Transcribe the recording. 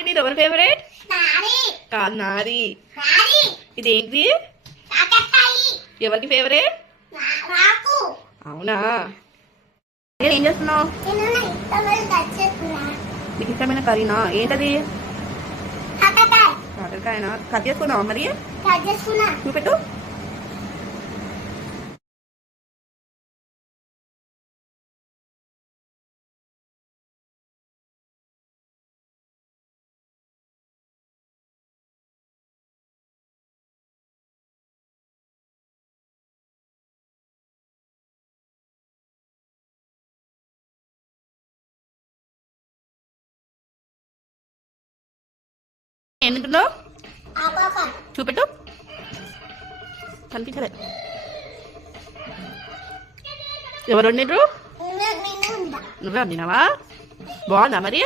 ఇది ఎవరి ఫేవరెట్? కాదు, నాది. ఇదేంటి? ఎవరికి ఫేవరెట్? అవునా? ఏం చేస్తున్నావు? నీకు ఇష్టమైన కర్రీనా? ఏంటది? కాకరకాయనా? కట్ చేసుకున్నావా మరి? చూపెట్టు. ఏంటో చూపెట్టు. కనిపించలే. ఎవరు వండినరు? నువ్వే వండినావా? బాగుందా మరి?